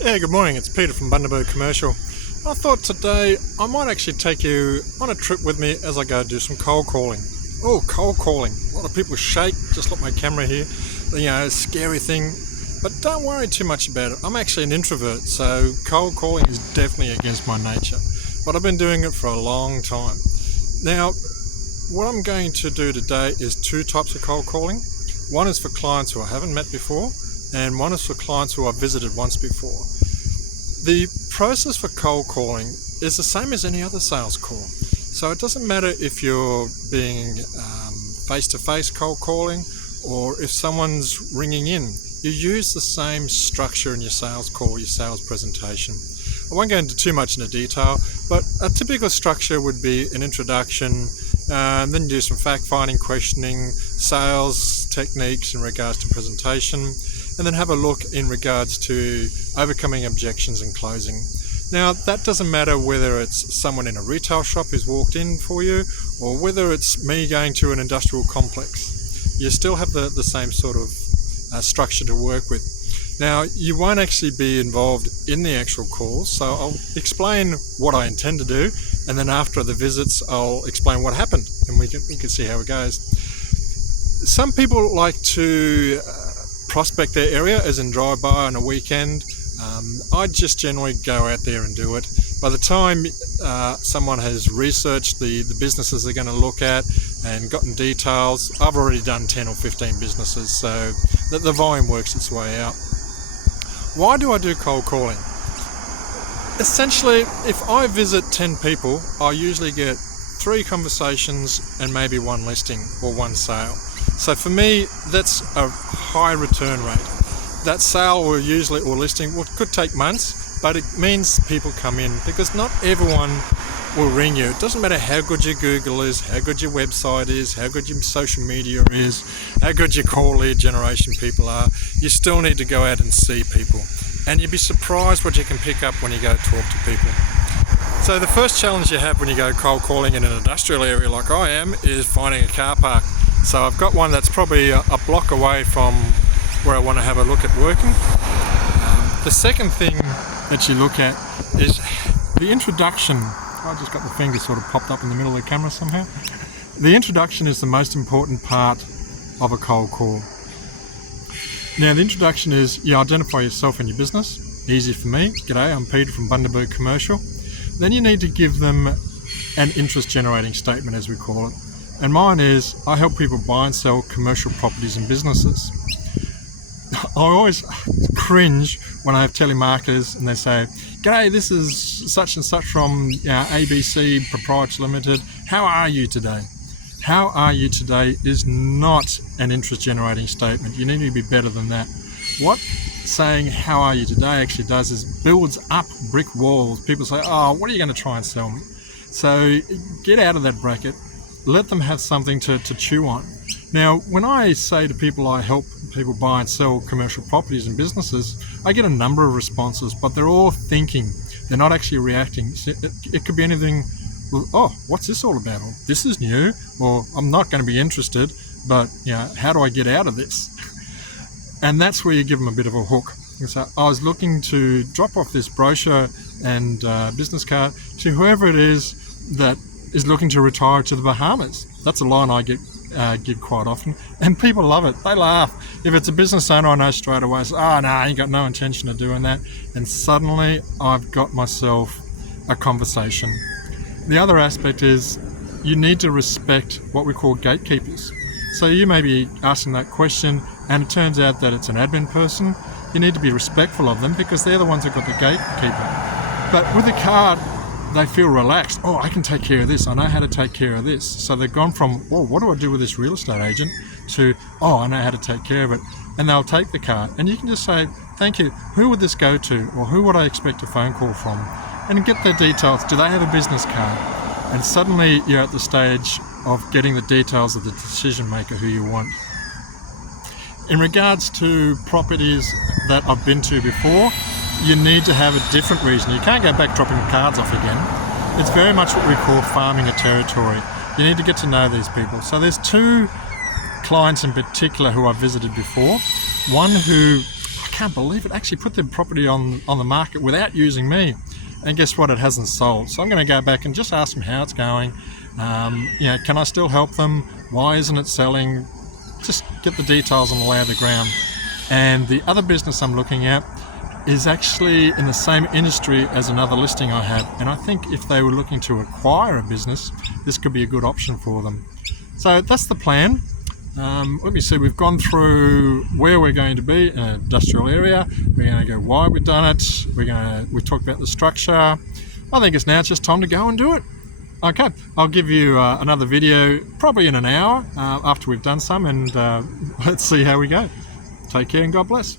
Yeah, good morning. It's Peter from Bundaberg Commercial. I thought today I might actually take you on a trip with me as I go do some cold calling. Oh, cold calling. A lot of people shake, just like my camera here. You know, scary thing. But don't worry too much about it. I'm actually an introvert, so cold calling is definitely against my nature. But I've been doing it for a long time. Now, what I'm going to do today is two types of cold calling. One is for clients who I haven't met before, and one is for clients who I've visited once before. The process for cold calling is the same as any other sales call. So it doesn't matter if you're being face-to-face cold calling or if someone's ringing in. You use the same structure in your sales call, your sales presentation. I won't go into too much into detail, but a typical structure would be an introduction, then you do some fact-finding, questioning, sales techniques in regards to presentation, and then have a look in regards to overcoming objections and closing. Now, that doesn't matter whether it's someone in a retail shop who's walked in for you, or whether it's me going to an industrial complex. You still have the same sort of structure to work with. Now, you won't actually be involved in the actual calls, so I'll explain what I intend to do, and then after the visits, I'll explain what happened, and we can see how it goes. Some people like to prospect their area, as in drive by on a weekend. I just generally go out there and do it. By the time someone has researched the businesses they're going to look at and gotten details, I've already done 10 or 15 businesses, so the volume works its way out. Why do I do cold calling? Essentially, if I visit 10 people, I usually get 3 conversations and maybe 1 listing or 1 sale. So for me, that's a high return rate. That sale or listing could take months, but it means people come in because not everyone will ring you. It doesn't matter how good your Google is, how good your website is, how good your social media is, how good your call lead generation people are. You still need to go out and see people. And you'd be surprised what you can pick up when you go talk to people. So the first challenge you have when you go cold calling in an industrial area like I am is finding a car park. So I've got one that's probably a block away from where I want to have a look at working. The second thing that you look at is the introduction. I just got the finger sort of popped up in the middle of the camera somehow. The introduction is the most important part of a cold call. Now, the introduction is you identify yourself and your business. Easy for me. G'day, I'm Peter from Bundaberg Commercial. Then you need to give them an interest generating statement, as we call it. And mine is, I help people buy and sell commercial properties and businesses. I always cringe when I have telemarketers and they say, "G'day, this is such and such from ABC Proprietary Limited. How are you today?" How are you today is not an interest generating statement. You need to be better than that. What saying how are you today actually does is builds up brick walls. People say, "Oh, what are you going to try and sell me?" So get out of that bracket. Let them have something to chew on. Now, when I say to people I help people buy and sell commercial properties and businesses, I get a number of responses, but they're all thinking. They're not actually reacting. It could be anything, "Oh, what's this all about?" Or, "This is new," or, "I'm not going to be interested, but how do I get out of this?" And that's where you give them a bit of a hook. So I was looking to drop off this brochure and business card to whoever it is that is looking to retire to the Bahamas. That's a line I give quite often, and people love it. They laugh. If it's a business owner, I know straight away, "Oh no, I ain't got no intention of doing that," and suddenly I've got myself a conversation. The other aspect is you need to respect what we call gatekeepers. So you may be asking that question and it turns out that it's an admin person. You need to be respectful of them because they're the ones that got the gatekeeper. But with the card, they feel relaxed. "Oh, I can take care of this. I know how to take care of this." So they've gone from, "Oh, what do I do with this real estate agent?" to, "Oh, I know how to take care of it." And they'll take the card. And you can just say, "Thank you. Who would this go to?" Or, "Who would I expect a phone call from?" And get their details. Do they have a business card? And suddenly you're at the stage of getting the details of the decision maker who you want. In regards to properties that I've been to before, you need to have a different reason. You can't go back dropping cards off again. It's very much what we call farming a territory. You need to get to know these people. So there's 2 clients in particular who I've visited before. One who, I can't believe it, actually put their property on the market without using me. And guess what? It hasn't sold. So I'm going to go back and just ask them how it's going. Can I still help them? Why isn't it selling? Just get the details on the lay of the ground. And the other business I'm looking at is actually in the same industry as another listing I have. And I think if they were looking to acquire a business, this could be a good option for them. So that's the plan. Let me see, we've gone through where we're going to be in an industrial area. We're going to go why we've done it. We talked about the structure. I think it's just time to go and do it. Okay, I'll give you another video probably in an hour after we've done some, and let's see how we go. Take care and God bless.